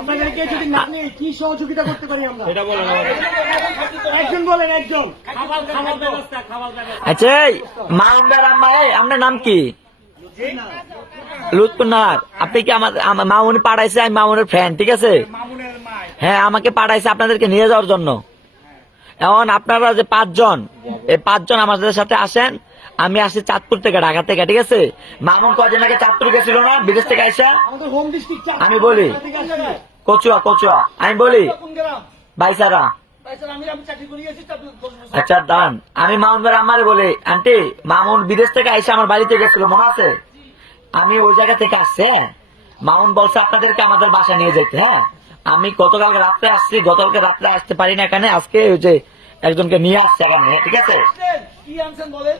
আপনাদেরকে যদি না নিয়ে কি সহযোগিতা করতে পারি আমরা এটা বলেন, একজন বলেন, একজন। আচ্ছা আপনার নাম কি? লুৎফুন্নাহার। আপনি কি আমার মামুনি পাঠাইছে, আমি মামুনের ফ্রেন্ড, ঠিক আছে? হ্যাঁ, আমাকে পাঠাইছে আপনাদেরকে নিয়ে যাওয়ার জন্য। এখন আপনারা যে 5 জন, এই 5 জন আমাদের সাথে আসেন। আমি আসি চাঁদপুর থেকে, ঢাকা থেকে, ঠিক আছে? মামুন কদিন আগে চাঁদপুর গেছিল না, বিদেশ থেকে আইসা? আমি বলি কচুয়া, আমি বলি বাইসারা। আচ্ছা দান, আমি মামুন ভাই আমারে বলি, আন্টি মামুন বিদেশ থেকে আইসা আমার বাড়িতে গেছিল, মনে আছে? আমি ওই জায়গা থেকে আসছে। মামুন বলছে আপনাদেরকে আমাদের বাসা নিয়ে যেতে। হ্যাঁ, আমি গতকালকে রাত্রে আসছি, গতকালকে রাত্রে আসতে পারি না এখানে, আজকে ওই যে একজনকে নিয়ে আসছে এখানে, ঠিক আছে? কি আনছেন বলেন।